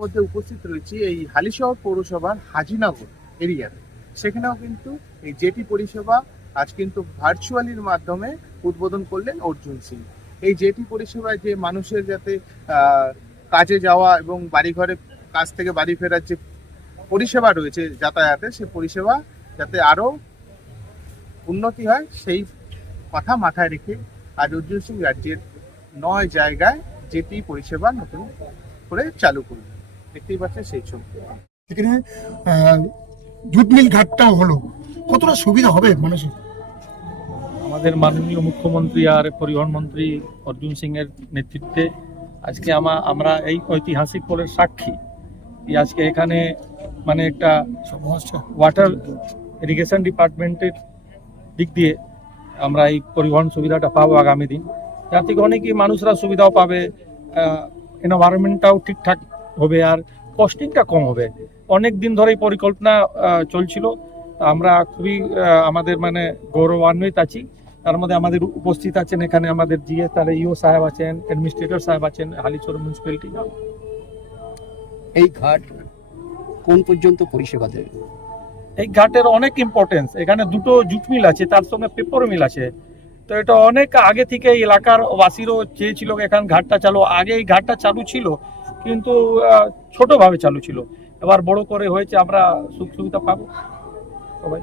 মধ্যে উপস্থিত রয়েছি এই হালিশহর পৌরসভার হাজিনগর এরিয়াতে। সেখানেও কিন্তু এই জেটি পরিষেবা আজ কিন্তু ভার্চুয়ালির মাধ্যমে উদ্বোধন করলেন অর্জুন সিং। এই জেটি পরিষেবায় যে মানুষের যাতে কাজে যাওয়া এবং বাড়িঘরে কাজ থেকে বাড়ি ফেরার যে পরিষেবা রয়েছে যাতায়াতের, সে পরিষেবা যাতে আরও উন্নতি হয় সেই কথা মাথায় রেখে আজ অর্জুন সিং রাজ্যের 9 জায়গায় জেটি পরিষেবা নতুন করে চালু করবে। দেখতেই পাচ্ছেন সেই ছবি। এখানে জুট মিল ঘাটটাও হলো, কতটা সুবিধা হবে মানুষের? আমাদের মাননীয় মুখ্যমন্ত্রী আর পরিবহন মন্ত্রী অর্জুন সিং এর নেতৃত্বে আজকে আমরা এই ঐতিহাসিক পলের সাক্ষী। আজকে এখানে মানে একটা ওয়াটার ইরিগেশন ডিপার্টমেন্টের দিক দিয়ে আমরা এই পরিবহন সুবিধাটা পাবো আগামী দিন। যার থেকে অনেকই মানুষরা সুবিধাও পাবে, এনভায়রনমেন্টটাও ঠিকঠাক হবে আর কস্টিংটা কম হবে। অনেক দিন ধরেই পরিকল্পনা চলছিল। আমরা খুবই আমাদের মানে গৌরবান্বিত আছি। তার মধ্যে আমাদের উপস্থিত আছেন এখানে আমাদের জিএস তাহলে ইও সাহেব আছেন, অ্যাডমিনিস্ট্রেটর সাহেব আছেন, হালিশহর মিউনিসিপ্যালিটি। এই ঘাট কোন পর্যন্ত পরিষেবা দেবে? এই ঘাটের অনেক ইম্পর্টেন্স। এখানে দুটো জুট মিল আছে, তার সঙ্গে পেপার মিল আছে। তো এটা অনেক আগে থেকে এলাকার বাসীরও চেয়েছিল এখানে ঘাটটা চালু। আগে এই ঘাটটা চালু ছিল কিন্তু ছোটভাবে চালু ছিল, এবার বড় করে হয়েছে। আমরা সুখ সুবিধা পাবো সবাই।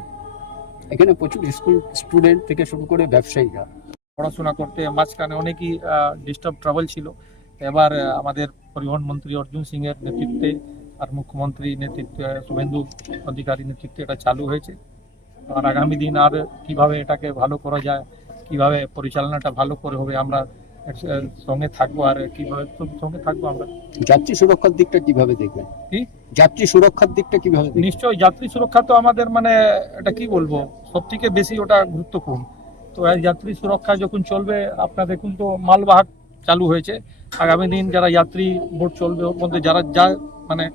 এখানে প্রচুর স্কুল স্টুডেন্ট থেকে শুরু করে ব্যবসায়ীরা পড়াশোনা করতে মাঝখানে অনেকই ডিস্টার্ব ট্রাভেল ছিল। এবার আমাদের পরিবহন মন্ত্রী অর্জুন সিং এর নেতৃত্বে আর মুখ্যমন্ত্রী নেতৃত্বে শুভেন্দু অধিকারী নেতৃত্বে এটা চালু হয়েছে। আর আগামী দিন আর কিভাবে এটাকে ভালো করা যায়, কিভাবে পরিচালনাটা ভালো করে হবে, আমরা সঙ্গে থাকবো। আর কিভাবে সঙ্গে থাকবো আমরা। যাত্রী সুরক্ষার দিকটা কিভাবে দেখবেন? কি যাত্রী সুরক্ষার দিকটা কিভাবে দেখবেন? নিশ্চয়ই যাত্রী সুরক্ষা তো আমাদের মানে এটা কি বলবো, সব থেকে বেশি ওটা গুরুত্বপূর্ণ। তো এই যাত্রী সুরক্ষা যখন চলবে, আপনারা দেখুন তো মালবাহক চালু হয়েছে। আগামী দিন যারা যাত্রী বোট চলবে ওর মধ্যে যারা যা মানে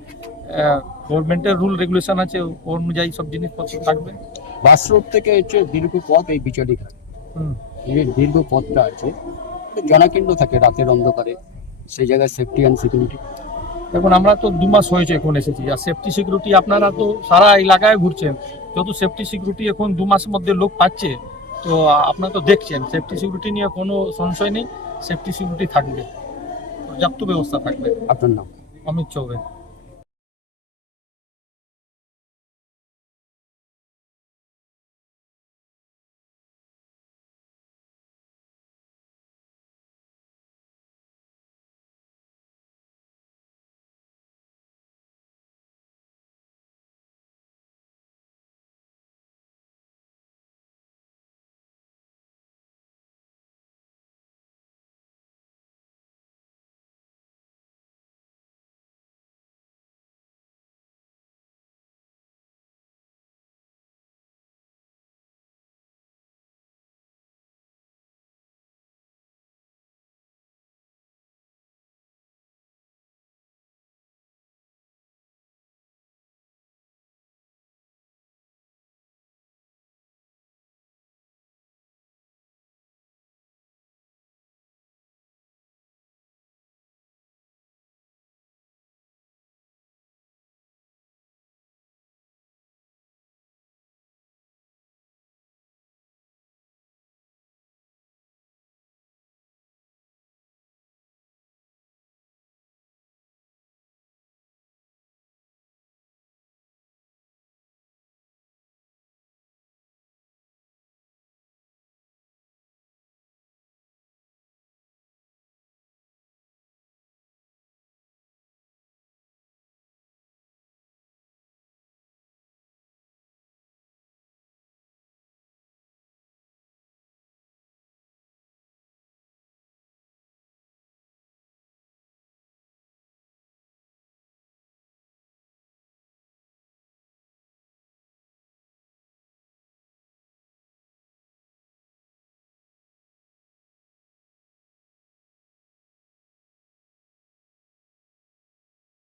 গভর্নমেন্টের রুল রেগুলেশন আছে ওর অনুযায়ী সব জিনিসপত্র থাকবে। বাস রোড থেকে হচ্ছে দীর্ঘ পথ এই বিচারি ঘাট, এই দীর্ঘ পথটা আছে, জনাকীর্ণ থাকে রাতের অন্ধকারে, সেই জায়গায় সেফটি অ্যান্ড সিকিউরিটি। দেখুন আমরা তো 2 মাস হয়েছে এখন এসেছি, আর সেফটি সিকিউরিটি আপনারা তো সারা এলাকায় ঘুরছেন, যত সেফটি সিকিউরিটি এখন 2 মাসের মধ্যে লোক পাচ্ছে। তো আপনারা তো দেখছেন সেফটি সিকিউরিটি নিয়ে কোনো সংশয় নেই, সেফটি সিকিউরিটি থাকবে, পর্যাপ্ত ব্যবস্থা থাকবে। আপনার নাম? অমিত চৌবে।